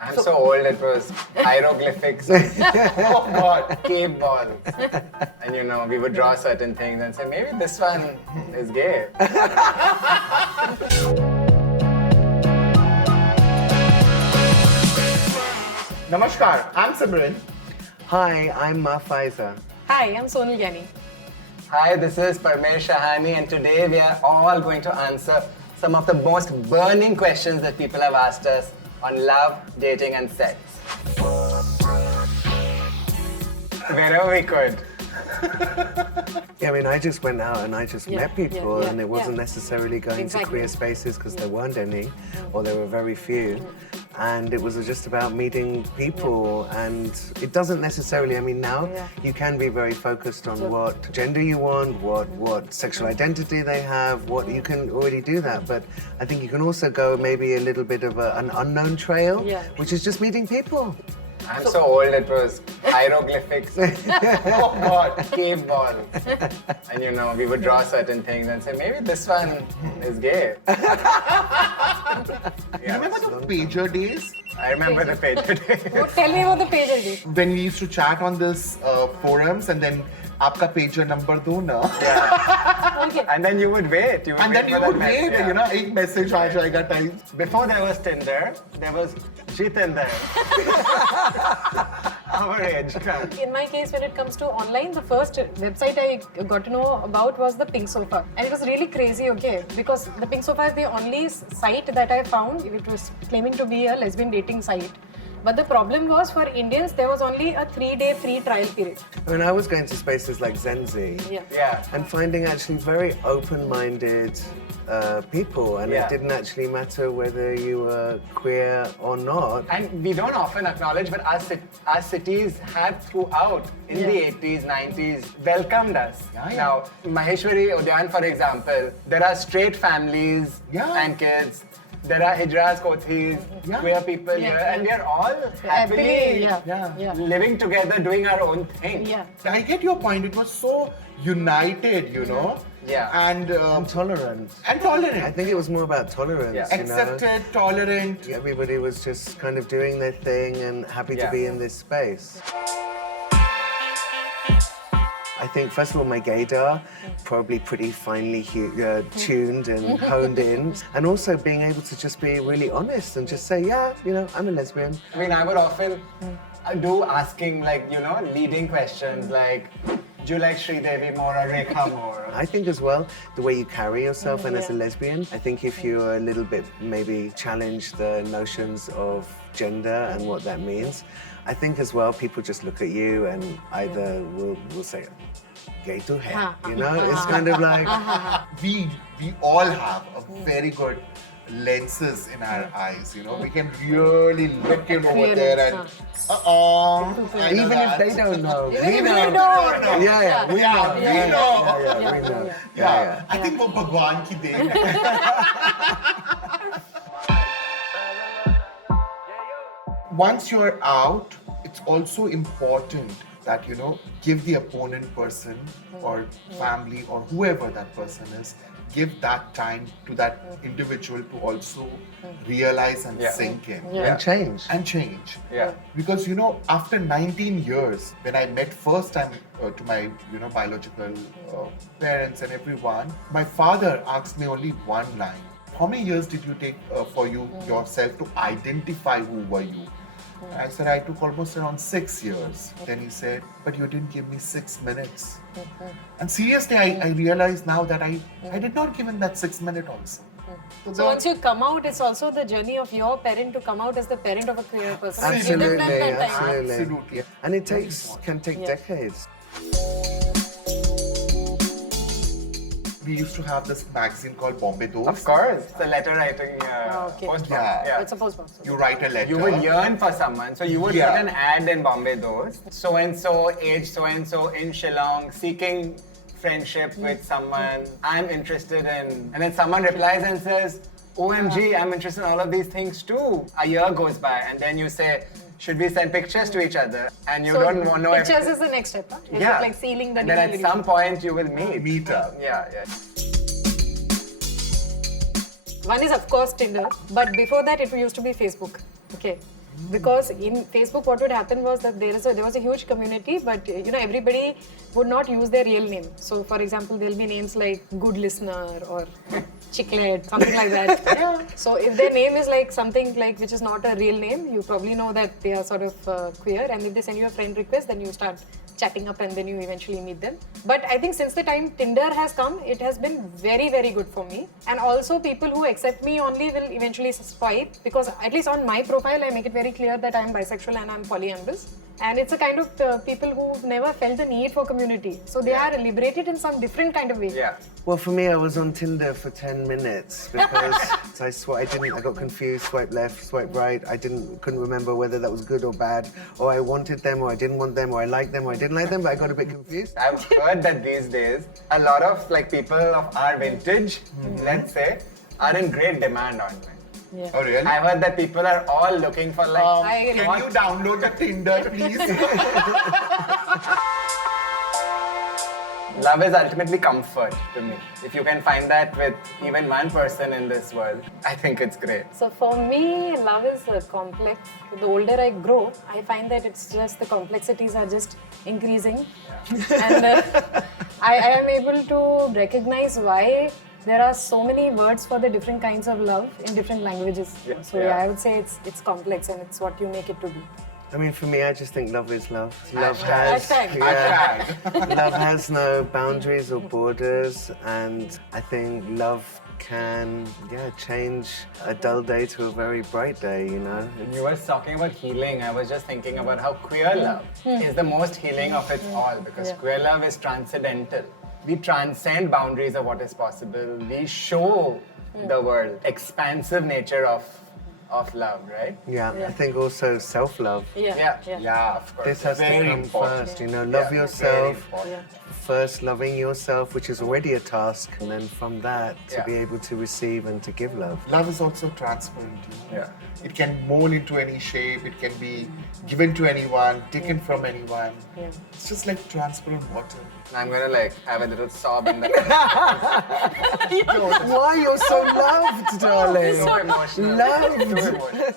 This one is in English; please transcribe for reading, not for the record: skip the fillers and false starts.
I'm so old, it was hieroglyphics. Oh God. Cave balls. And we would draw certain things and say, maybe this one is gay. Namaskar, I'm Simran. Hi, I'm Faiza. Hi, I'm Sonal Giani. Hi, this is Parmesh Sahani, and today we are all going to answer some of the most burning questions that people have asked us on love, dating, and sex. Wherever we could. Yeah, I mean, I just went out and I just met people, and it wasn't necessarily going to queer spaces because there weren't any, or there were very few. And it was just about meeting people, and it doesn't necessarily, I mean, now you can be very focused on what gender you want, what sexual identity they have, what you can already do that. But I think you can also go maybe a little bit of an unknown trail, which is just meeting people. I'm so old, it was hieroglyphics. Oh God. Cave balls. And we would draw certain things and say, maybe this one is gay. Remember the pager days? I remember the pager days. Tell me about the pager day. When we used to chat on this forums and then आपका pager number दो ना. Okay. And then you would wait. And then you would wait, एक message आ जाएगा time. Before there was Tinder, there was Jitender. Our age. In my case, when it comes to online, the first website I got to know about was the Pink Sofa. And it was really crazy, okay? Because the Pink Sofa is the only site that I found. It was claiming to be a lesbian dating site. But the problem was, for Indians, there was only a 3-day free trial period. I mean, I was going to spaces like Zenzi and finding actually very open-minded people, and it didn't actually matter whether you were queer or not. And we don't often acknowledge, but our cities had throughout, in the 80s, 90s, welcomed us. Now, Maheshwari Udyan, for example, there are straight families and kids. There are hijras, kothis, queer people here, and we are all happily living together, doing our own thing. I get your point. It was so united, and Tolerant. And tolerant. I think it was more about tolerance. Accepted, tolerant. Everybody was just kind of doing their thing and happy to be in this space. I think, first of all, my gaydar, probably pretty finely tuned and honed in. And also being able to just be really honest and just say, I'm a lesbian. I mean, I would often do asking, leading questions like, do you like Sridevi more or Rekha more? I think as well, the way you carry yourself and as a lesbian, I think if you're a little bit, maybe challenge the notions of gender and what that means, I think as well, people just look at you and either will say, gay to hai, it's kind of like... We all have a very good lenses in our eyes, we can really look over there and even if they don't know. We know. We know. I think वो भगवान की then है. Once you're out, it's also important that, give the opponent person or family or whoever that person is, give that time to that individual to also realize and sink in. And change. And change. Yeah. Because, after 19 years, when I met first time to my, biological parents and everyone, my father asked me only one line. How many years did you take for yourself to identify who were you? I said, I took almost around 6 years. Then he said, but you didn't give me 6 minutes. And seriously, I realized now that I did not give him that 6 minutes also. So once you come out, it's also the journey of your parent to come out as the parent of a queer person. Absolutely. And it can take decades. We used to have this magazine called Bombay Dost. Of course, the letter writing postmark. Yeah. It's a postmark. You write a letter. You would yearn for someone, so you would put an ad in Bombay Dost. So-and-so, age so-and-so in Shillong, seeking friendship with someone I'm interested in. And then someone replies and says, OMG, I'm interested in all of these things too. A year goes by and then you say, should we send pictures to each other? And you don't want to know pictures is the next step, huh? Is it like sealing the and then at some point you will meet up. Yeah. One is of course Tinder, but before that it used to be Facebook. Okay. Because in Facebook, what would happen was that there was a huge community, but everybody would not use their real name. So, for example, there'll be names like Good Listener or Chiclet, something like that. So, if their name is like something like which is not a real name, you probably know that they are sort of queer. And if they send you a friend request, then you start chatting up and then you eventually meet them. But I think since the time Tinder has come, it has been very, very good for me. And also people who accept me only will eventually swipe, because at least on my profile, I make it very clear that I am bisexual and I am polyamorous. And it's a kind of people who've never felt the need for community. So they are liberated in some different kind of way. Yeah. Well, for me, I was on Tinder for 10 minutes because I got confused, swipe left, swipe right. I couldn't remember whether that was good or bad, or I wanted them or I didn't want them, or I liked them or I didn't like them, but I got a bit confused. I've heard that these days, a lot of like people of our vintage, let's say, are in great demand online. Yeah. Oh, really? I've heard that people are all looking for like. I agree. Can you download the Tinder, please? Love is ultimately comfort to me. If you can find that with even one person in this world, I think it's great. So for me, love is complex. The older I grow, I find that it's just the complexities are just increasing. And I am able to recognize why there are so many words for the different kinds of love in different languages. So I would say it's complex and it's what you make it to be. I mean, for me, I just think love is love. Love Hashtag. love has no boundaries or borders, and I think love can, change a dull day to a very bright day, When you were talking about healing, I was just thinking about how queer love is the most healing of it all, because queer love is transcendental. We transcend boundaries of what is possible. We show the world expansive nature of love, right? Yeah, I think also self-love. Yeah, of course. This has Very to come important. first, love Yeah, very yourself. important. First loving yourself, which is already a task, and then from that to Yeah. be able to receive and to give love. Love is also transparent. Yeah. It can mold into any shape. It can be given to anyone, taken from anyone. It's just like transparent water. I'm gonna like have a little sob in the Why you're so loved, darling? so emotional. Loved. So emotional.